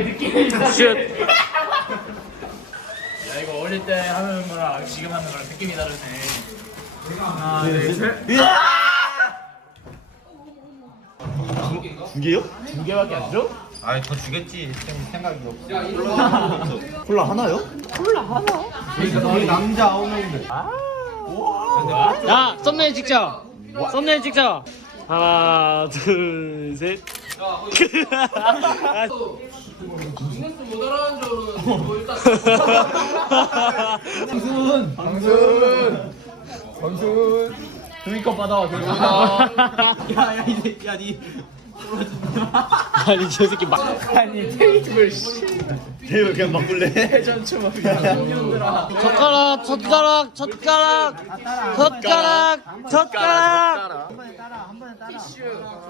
느낌이 느낌이. 슛. 야 이거 어릴 때 하는 거랑 지금 하는 거랑 느낌이 다르네. 하나 둘 셋. 두 개요? 두 개밖에 안 줘? 아니 더 주겠지 생각이 없어 콜라 하나요? 콜라 하나? 저희 남자 아홉 명인데 야, 썸네일 찍자. 썸네일 찍자. 하나, 둘, 셋. 종이컵 받아. 종이컵. 야야 이제 야니 아니, 저 새끼 막. 아니 테이블 씨. 대우 그냥 바꿀래? 회전처럼 그냥. 젓가락, 젓가락, 젓가락, 젓가락, 젓가락.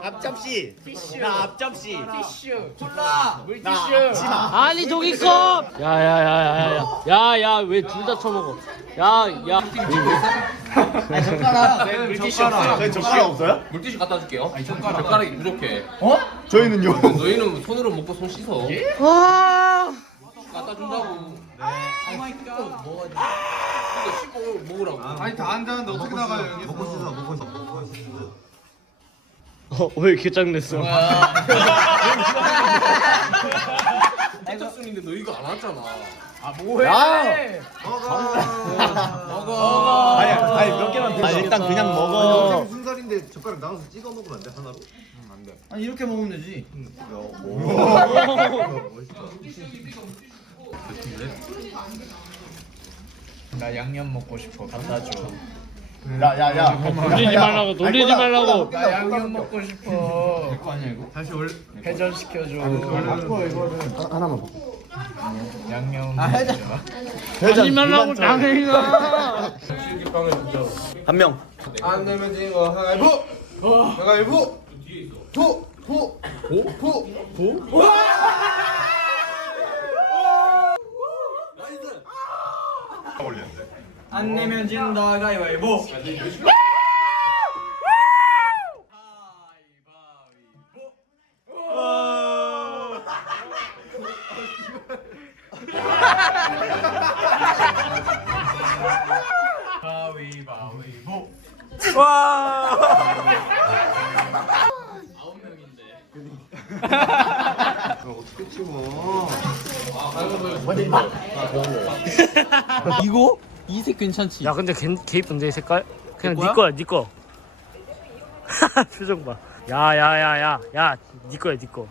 앞접시 나 앞접시 티슈. 콜라. 물티슈. 아니 종이컵. 야야야야야. 야야 왜 둘 다 쳐먹어? 야야. 젓가락 물티슈 없어요. 저희 젓가락 없어요? 물티슈 갖다 줄게요. 젓가락이 부족해. 저희는요 너희는 손으로 먹고 손 씻어. 와. 갖다 준다고. 씻고 먹으라고. 아니 다 앉았는데 어떻게 나가요 여기서 먹고 씻어 먹고 씻어 먹고 씻어 어, 왜 이렇게 짱냈어? 선착순인데 너 이거 안 왔잖아. 아 뭐해? 먹어 아니 아니 몇 개만 아 일단 그냥 먹어 순살인데 젓가락 나눠서 찍어 먹으면 안 돼? 하나로? 안돼 아니 이렇게 먹으면 되지 나 양념 먹고 싶어. 갖다 줘. 야야야. 놀리지 말라고, 놀리지 말라고. 나 양념 먹고 싶어. 아니야 이거? 다시 올 회전 시켜줘. 하나만 먹어 양념. 아, 회전. 하지 말라고 장애인아. 한 명. 안 내면 지고 하가이부 하가이부 투투투투 안 내면 진다 가위바위보. 가위바위보. 괜찮지? 야 근데 걔, 걔 이쁜데 색깔? 그냥 네 거야 네 거. 표정 봐. 야야야야 야 네 거야 네 거.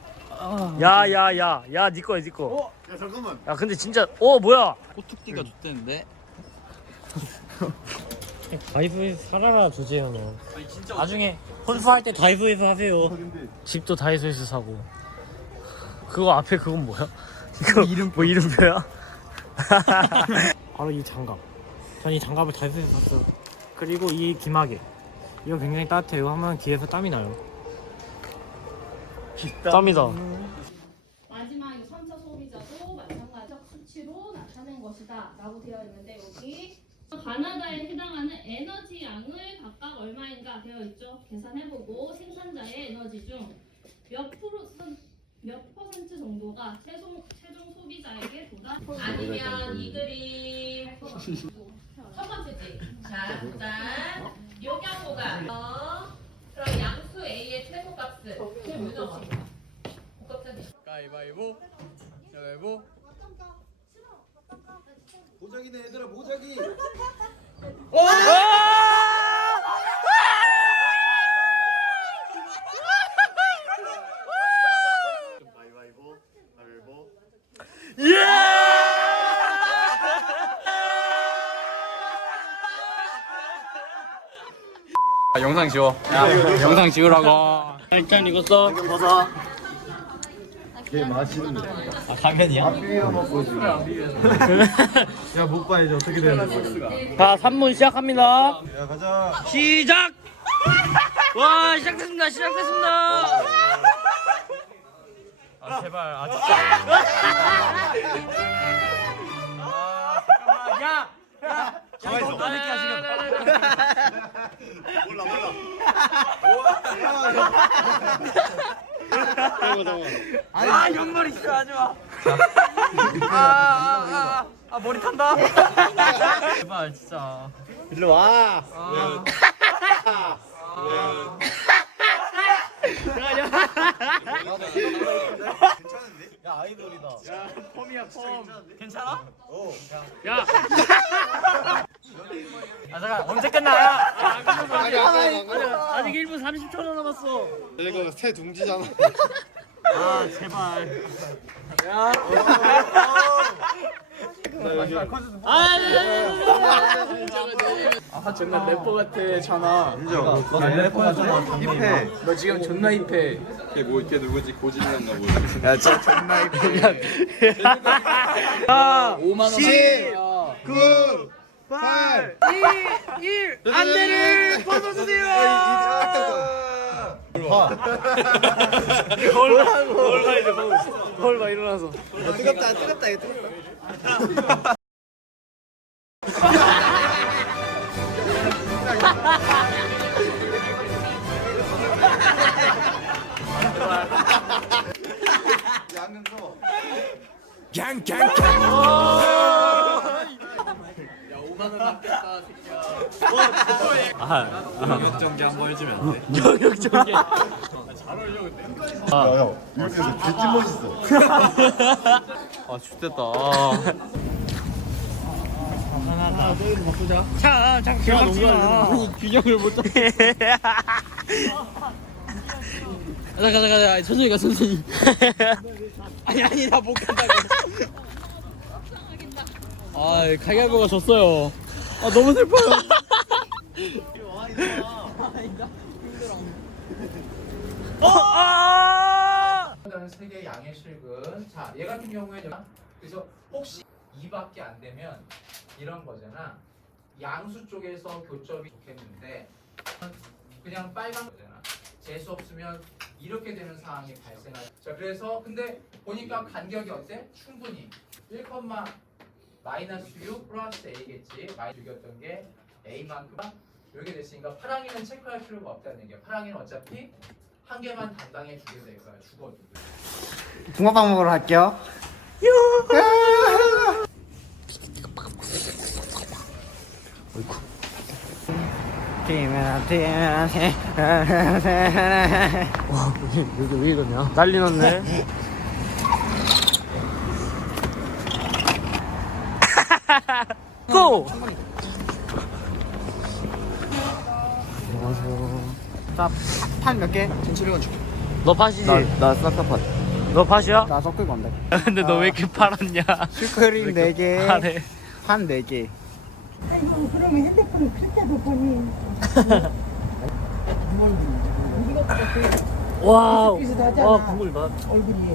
야야야 야 네 거야 네 거. 야 잠깐만 야 근데 진짜 어 뭐야? 꼬투띠가 좋대는데. 다이소에서 살아라 조재현 너. 나중에 혼수할 때 다이소에서 하세요. 집도 다이소에서 사고. 그거 앞에 그건 뭐야? 이거 이름 뭐 이름표야? 바로 이 장갑. 전이 장갑을 다이소에서 샀어요. 그리고 이 기마개. 이거 굉장히 따뜻해요. 하면 귀에서 땀이 나요. 땀이다. 마지막 이 선처 소비자도 마찬가지적 수치로 나타낸 것이다 라고 되어 있는데 여기 가나다에 해당하는 에너지 양을 각각 얼마인가 되어 있죠 계산해보고 생산자의 에너지 중 몇 프로 몇 퍼센트 정도가 최종 최종 소비자에게 도달 아니면 이 그림 첫 자 일단 요경호가 어, 그럼 양수 A의 그게 뭐죠? 복합적인 가위바위보. 가위바위보. 보자기네 얘들아 보자기. 가위바위보 가위바위보 영상 지워. 영상 지우라고. 일단 이거 써. 벗어 걔 마시는 아 가면이야? 야못 봐 이제 어떻게 되는 거야 자 3분 시작합니다. 야 가자 시작! 와 시작됐습니다 시작됐습니다 아 제발. 아 진짜. 아 잠깐만. 야. 야. 가만히 있어. 몰라 몰라. 아 옆머리 있어 하지마. 아아아 아, 머리 탄다. 제발 진짜. 일로 와. 야 아이돌이다. 폼이야 폼 괜찮아? 야. 아, 잠깐 언제 끝나? 야, 아, 끝났어, 아직, 아직, 아직 1분 30초 남았어. 이거 새 둥지잖아. 아 제발. 아 존나 래퍼 같아. 좀 힙해. 너 지금 존나 힙해. 걔 뭐 걔 누구지? 고진이었나 보네. 야 진짜 존나 힙해. 야, 5만 원. 10, 9, 8, 2, 1. 안대를 벗어주세요. 봐. 거울 봐, 거울 봐 이제 거울. 거울 봐 일어나서. 뜨겁다, 뜨겁다, 이거 뜨겁다. 양 경기 한번 해주면 안 돼? 경력적인. 야, 야, 이렇게 해서 개찐 멋있어. 아 막지 마. 균형을 못 잡. 가자, 가자, 가자. 천천히 가, 천천히. 아니, 아니, 나 못 간다고. 아, 가위바위보가 졌어요. 아, 너무 슬퍼요. 어, 아! 다른 세 개의 양의 실근. 자, 얘 같은 경우에는 그래서 혹시 2밖에 안 되면 이런 거잖아. 양수 쪽에서 교점이 좋겠는데 그냥 빨간 거잖아. 재수 없으면 이렇게 되는 상황이 발생할. 자, 그래서 근데 보니까 간격이 어때? 충분히 1, 마이너스 6 플러스 a겠지. 마이 6이었던 게 a만큼 이렇게 됐으니까 파랑이는 체크할 필요가 없다는 얘기야. 파랑이는 어차피 한 개만 담당해 주게 될 거야. 죽어도. 붕어빵 먹으러 갈게요. 와, 여기, 여기 왜 이러냐? 난리 났네. 고! 판몇 개? 너 팥이지? 나 싹다판. 너 팥이야? 나 섞을 건데. 근데 너 왜 이렇게 팔았냐? 슈크림 4개, 파래. 판 4개. 아이고 그러면 핸드폰을 필 때도 보니 와, 비슷하잖아. 와, 국물 맛. 얼굴이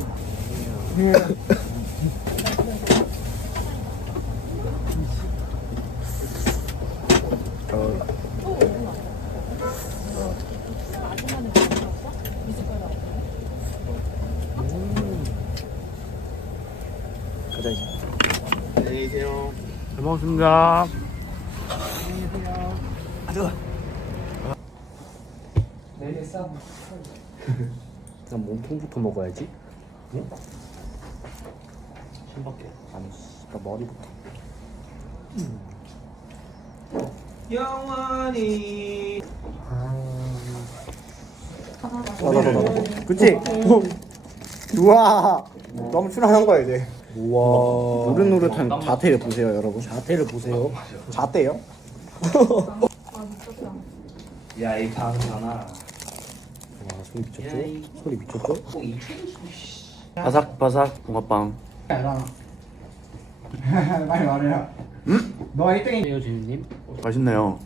안녕히 계세요. 잘 먹었습니다. 난 몸통부터 먹어야지. 신밖에. 아니, 씨, 나 머리부터. 영원히. 나도 나도 나도. 그치? 우와. 너무 출연한 거야 이제. 우와. 노릇노릇한 자태를 보세요 여러분. 자태를 보세요. 자태요? 야이 방사나. 와 소리 미쳤죠? 소리 미쳤죠? 바삭바삭 붕어빵. 빨리 말해요. 응? 너 1등이. 네요 재윤님. 맛있네요.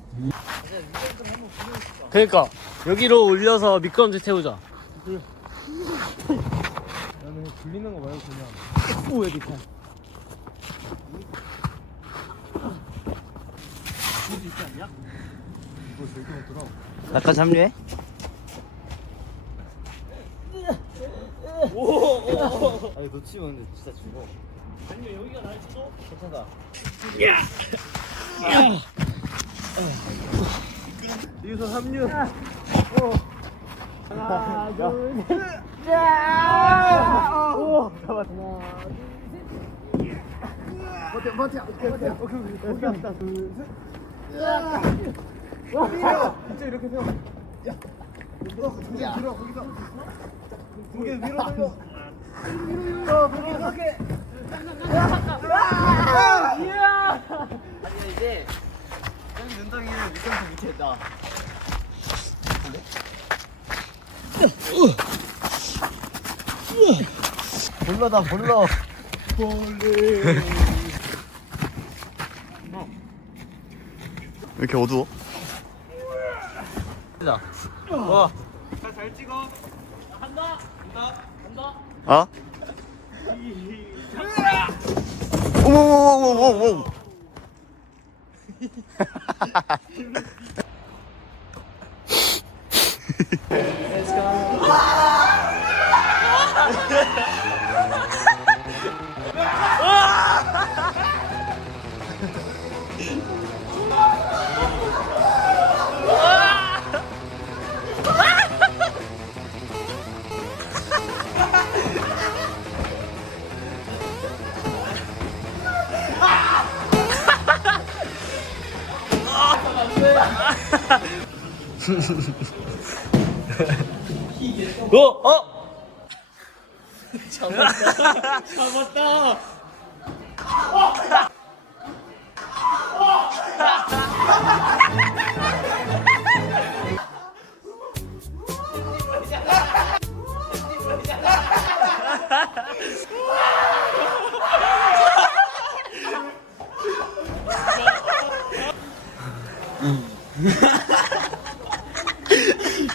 그러니까 여기로 올려서 미끄럼지 태우자. 굴리는 거 말고 그냥. 오왜 이렇게? 약간 잠류해? 아니 놓치면 근데 진짜 죽어. 아니 여기가 날 쳐도 괜찮다. 여기서 합류. 하나, 둘, 셋. 자! 오, 잡았다. 버텨, 버텨. 오케이, 오케이, 오케이. 오케이, 오케이. 둘, 셋. 와, 밀어. 진짜 이렇게 세워. 야. 야. 밀어, 거기서. 고개 밀어, 밀어. 밀어, 밀어. 고개 이렇게. 이야! 아니, 이제. 형이 눈덩이를 밑에서 밑에 했다. 볼러다 볼러. 왜 이렇게 어두워? 와. 잘 찍어. 간다. 간다. 간다. 아? 어머머머머머. 어? 어? 잡았다. 잡았다.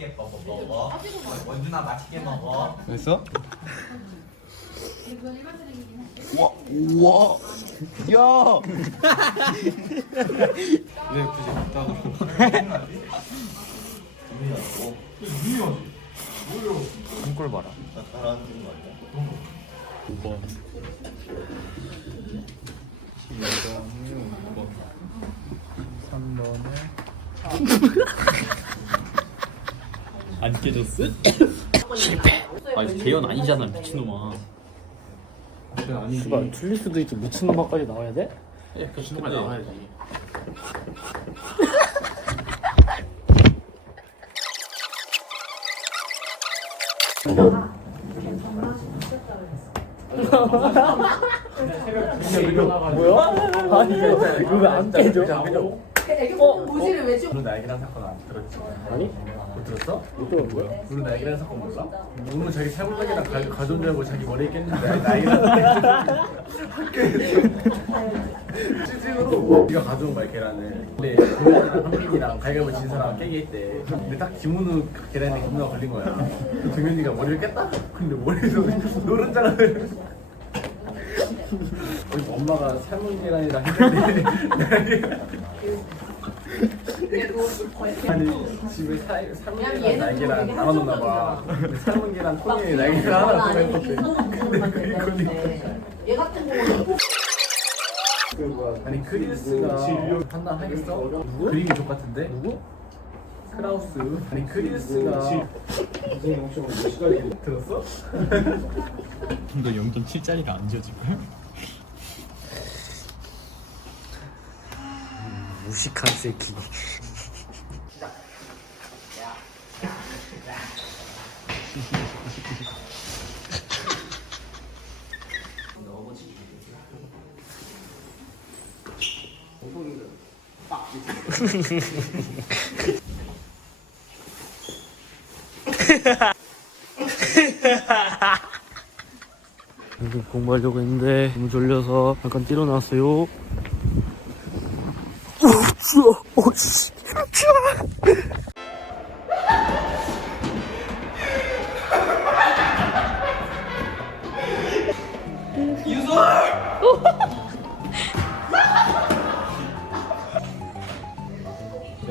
맛있게 먹어 먹어. 원준아 맛있게 먹어. 됐어? 와, 우와, 야. 왜 굳이 갔다가? 손꼴 봐라. 안 깨졌어? 실패. 아니 대연 아니잖아 미친놈아. 씨발 틀릴 수도 있지 미친놈아까지 나와야 돼? 예, 미친놈아 나와야지. 뭐야? 아니 이거 왜안 깨져? 모지를 왜 좀? 날개란 사건 안 들었지? 아니? 못 들었어? 또 뭐야? 블루 날개란 사건 몰라? 오늘 자기 살물장이랑 가, 가져온 줄 알고 자기 머리에 깼는데 날개란 학교에서 실질로 네가 가져온 거야 계란을. 근데 동현이랑 한민이랑 가위바위보 진 사람 깨게 했대 근데 딱 김은우 계란에 겁나 걸린 거야. 동현이가 머리를 깼다? 근데 머리에서 노른자가 우리 엄마가 삶은 계란이라 했는데 아니 집에 사, 삶은 계란 날개랑 나눠놓나 봐 근데 삶은 계란 통에 날개가 하나 들어있는데 근데 거야 얘 같은 경우는 아니 크리스가 판단 하겠어? 그림이 똑같은데? 누구? 크라우스 아니 크리스가 들었어? 너 0.7짜리가 안 지어질 거야? 무식한 새끼. 지금 공부하려고 했는데 너무 졸려서 잠깐 뛰러 나왔어요. 오, 추워. 오, 씨. 추워.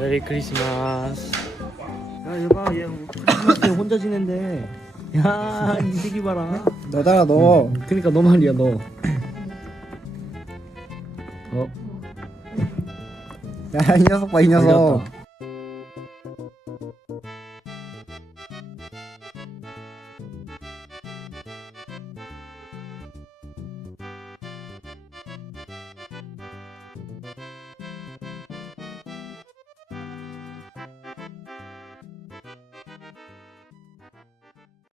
메리 크리스마스. 야, 얘봐, 얘 크리스마스 혼자 지낸대. 야, 이 새끼 봐라. 너잖아 너. 그니까 너 말이야, 너. 어, 야 이 녀석 봐 이 녀석. 걸렸다.